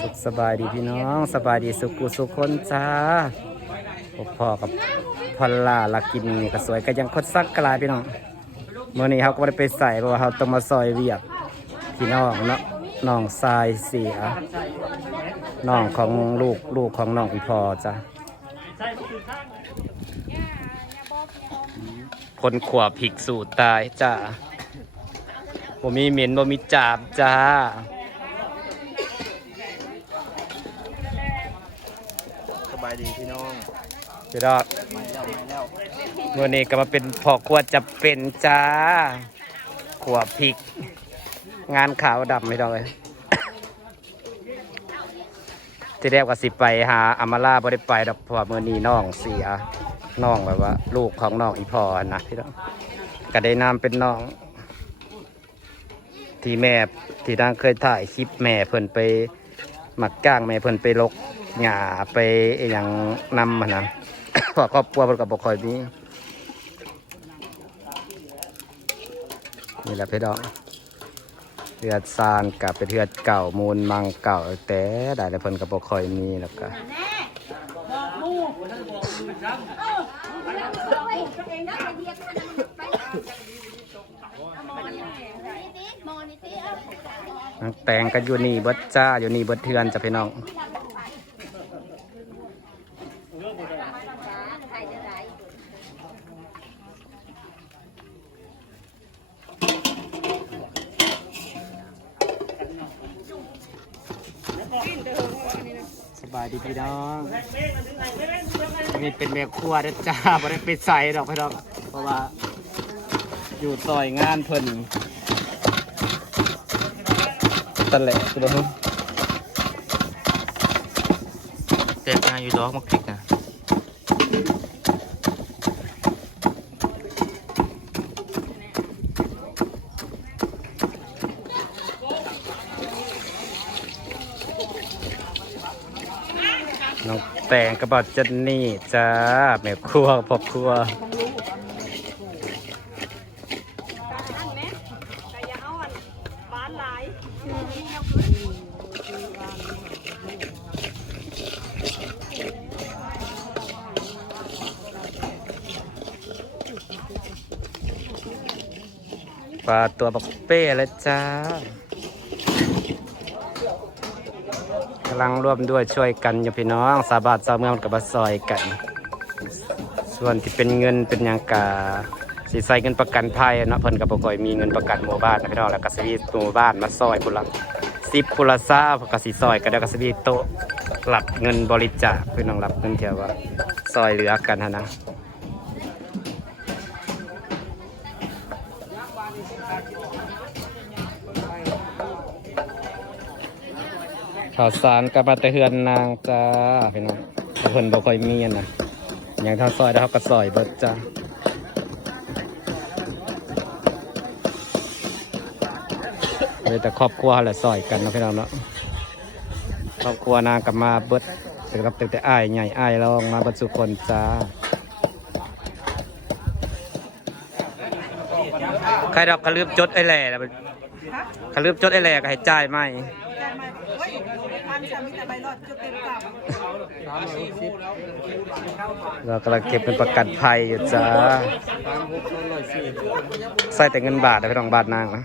สุขสบายดีพี่น้องสบายดีสุขุสุขคนจ้าพบพ่อกับพอลล่าลักกินีก็สวยก็ยังคดซักกลายพี่น้องเมื่อนี้เขาก็ไได้ไปใส่เพราะว่าเขาต้องมาซอยเวียกพี่น้องเนาะน้องทรายเสียน้องของลูกลูกของน้องอีพอจ้ะคนขวบผิกสู่ตายจ้าบ่มีเหม็นบ่มีจาบจ้า บายดีพี่น้องพี่ดอกไม่แล้วไม่แล้วเมื่อนี้ก็มาเป็นพอขวดจะเป็นจ้าขวบพริก งานขาวดำไม่ดอกเลยที่แรกว่าสิไปหาอามาล่าบ่ได้ไปดอกเพราะว่าเมื่อนี้น้องเสียน้องแบบว่า ลูกของน้องอีพอนะพี่ดอกก็ได้นำเป็นน้อง ที่แม่ที่นางเคยถ่ายคลิปแม่เพิ่นไปหมักก้างแม่เพิ่นไปลก หญ้าไปอหย่างนำมันนะ เพราะครอบครัวเพิ่นก็บ่ค่อยมีนี่แหละพี่ดอกเฮือดซานกับเป็นเฮือดเก่ามูลมังเก่าแต่ได้แล้วเพิ่นก็บ่ค่อยมีแล้วก็นางแต่งกันอยู่นี่เบิดจ้าอยู่นี่เบิดเทือนจ้ะพี่น้อง บายดีพี่น้องนี่เป็นแม่ครัวเด้อจ้าบ่ได้ไปใส่ดอกพี่น้องเพราะว่า อยู่ซอยงานเพิ่นตันแหละพี่น้องเต็มงานอยู่ดอกมักพริกนะน้อง แตงกระบอกจันนี่จ้าแม่ครัวพ่อครัวปลาตัวบักเป้แล้วจ้า กำลังร่วมด้วยช่วยกันอยู่พี่น้องสาบาทสาวเมืองกับมาซอยกัน ส่วนที่เป็นเงินเป็นยังกาสีใส่เงินประกันภัยเนาะเพิ่นกับบ่ค่อยมีเงินประกันหมู่บ้านนะพี่น้องแล้วก็สิมีหมู่บ้านมาซอยพุ่นละสิบพุ่นละซาพกสิซอยกันแล้วก็สิมีโต๊ะรับเงินบริจาคพี่น้องรับเงินเทียวว่าซอยเหลือกันหั้นนะ ข่าวสารกับมาแต่เฮือนนางจ้าพี่น้องเพิ่นบ่ค่อยมีอะนะอย่างทางซอยแล้วเขาก็ซอยเบิดจ้าเลยแต่ครอบครัวแหละซอยกันเนาะพี่น้องเนาะครอบครัวนางกับมาเบิดถึงกับตั้งแต่อ้ายใหญ่อ้ายรองมาเบิดสุคนจ้าใครดอกกระลืมจดไอ้แหล่น่ะกระลืมจดไอ้แหล่ก็ให้จ่ายไหม แต่มาเฮ้ยพันสามีแต่ใบรอดจะเต็มกลับเรากำลังเก็บเป็นประกันภัยอยู่จ้าใส่แต่เงินบาทนะพี่น้องบาทนางนะ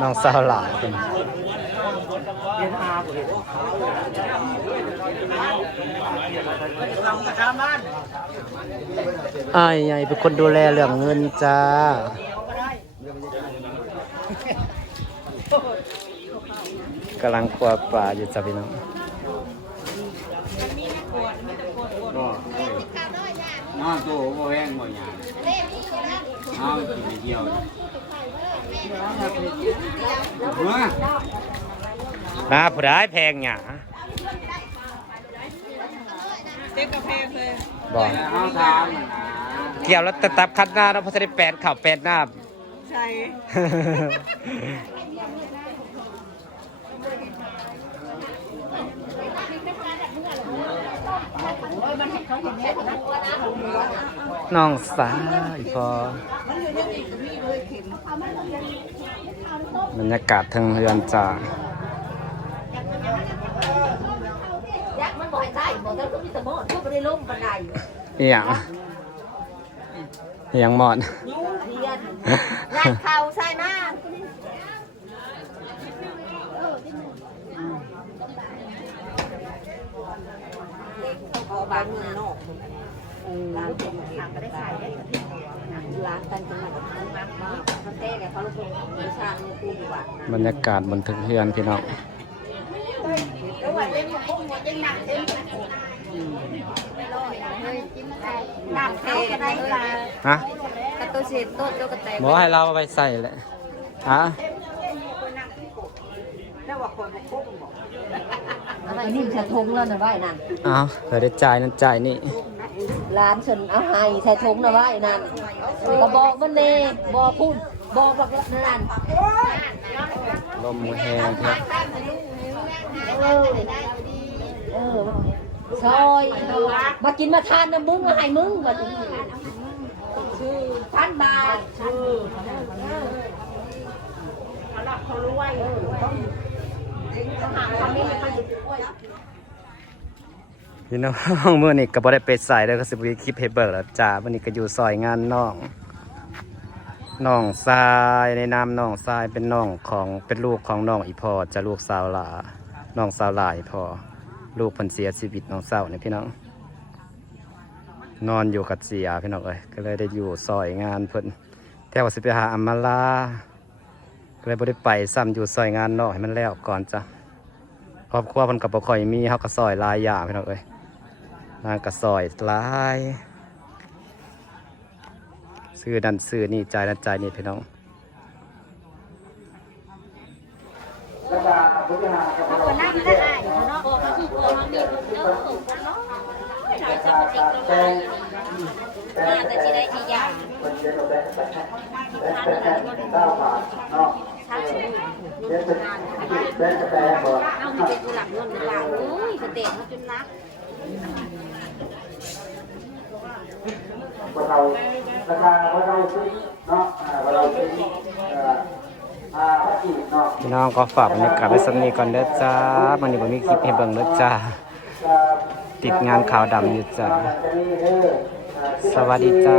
น้องสาวหลานเป็นไอ้ใหญ่เป็นคนดูแลเรื่องเงินจ้ากำลังควัวปลาอยู่จ้าพี่น้อง น้าโตโมแห้งโมหยาน้ากินเดียวเมื่อมาผู้ได้แพงหยาเต็ก็บกาแฟเลยบอกเขาทานเกี่ยวแล้วตะตับคัดหน้าเราพอจะได้แปดข่าวแปดหน้าใช่ น้องสาอีพอมันบรรยากาศทางเรือนจ่าอยใช่บ่ต้องมีแต่หมอดทุบไปได้ล่มบันไดเอียงเอียงหมอนยูเทียนยักเข่าใช่มาก ขอบางเงินนอกร้านเป็นทางก็ได้ใส่ได้ร้านกันจังหวัดมากมากมันเต้เลยเขาลูกผู้ชายกูดีกว่าบรรยากาศบนทางเรือนพี่น้องแล้ววันเล่นมันพุ่งมันยังหนักเต็มหนักเขาก็ได้ละฮะกระตุ้นเศษต้นแล้วก็แตกบอกให้เราเอาไปใส่แหละฮะแล้วว่าคนพุ่งบอก อะไรนี่ใส่ทงแล้วนะว่ายนั่นเอาเคยได้จ่ายนั่นจ่ายนี่ร้านฉันเอาให้ใส่ทงนะว่ายนั่นก็บอกมันเน่บอกพูดบอกแบบนั้นลมมือแห้งครับเออเออซอยมากินมาทานนะมึงมาให้มึงมาถึงชื่อพันบาทชื่อเขารู้ว่าเขาหาคำนี้เขาหยิบกล้วย พี่น้องเมื่อนี้ก็บ่ได้ไปใส่แล้วก็สิบวิคลิปให้เบิกแล้วจ้าวันนี้ก็อยู่ซอยงานน้องน้องทรายในนามน้องทรายเป็นน้องของเป็นลูกของน้องอีพอจะลูกสาวหลาน้องสาวหลาอีพอลูกเพิ่นเสียชีวิตน้องสาวเนี่ยพี่น้อง นอนอยู่กับเสียพี่น้องเอ้ยก็เลยได้อยู่ซอยงานเพิ่นแถวาสิไปหาอัมมาลา ก็เลยบ่ได้ไปซ้ำอยู่ซอยงานนอกให้มันแล้วก่อนจ้ะครอบครัวเพิ่นก็บ่ค่อยมีเฮาก็ซอยหลายอย่างพี่น้องเอ้ยนางก็ซอยหลายซื้อนั่นซื้อนี่จ่ายนั่นจ่ายนี่พี่น้องคนนั่งได้เนาะบอกคือคนมันมีคนเยอะคนเนาะชายสมาชิกก็มาน่าจะสิได้ที่ยากชักชู เอามีเป็นผู้หลักเงินหลักโอ้ยสเต็ปเขาจนนักเราราคาเราซื้อเนาะอ่าเราซื้อเอ่ออ่าพระอีกเนาะพี่น้องก็ฝากบรรยากาศไว้สักนี้ก่อนเด้อจ้ามันนี้ผมมีคลิปให้เบิ่งเด้อจ้าติดงานขาวดำอยู่จ้าจะมีเด้ออ่าสวัสดีจ้า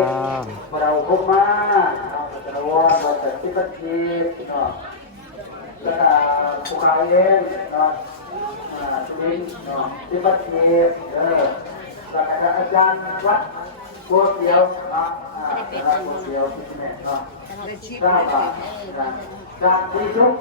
แล้วก็ผู้ขาเองเนาะชุมินเนาะที่ประเทศเออแล้วก็อาจารย์วัดโคตรเดียวเนาะอ่าโคตรเดียวที่แม่เนาะได้ชิปทราจาจากที่ชุก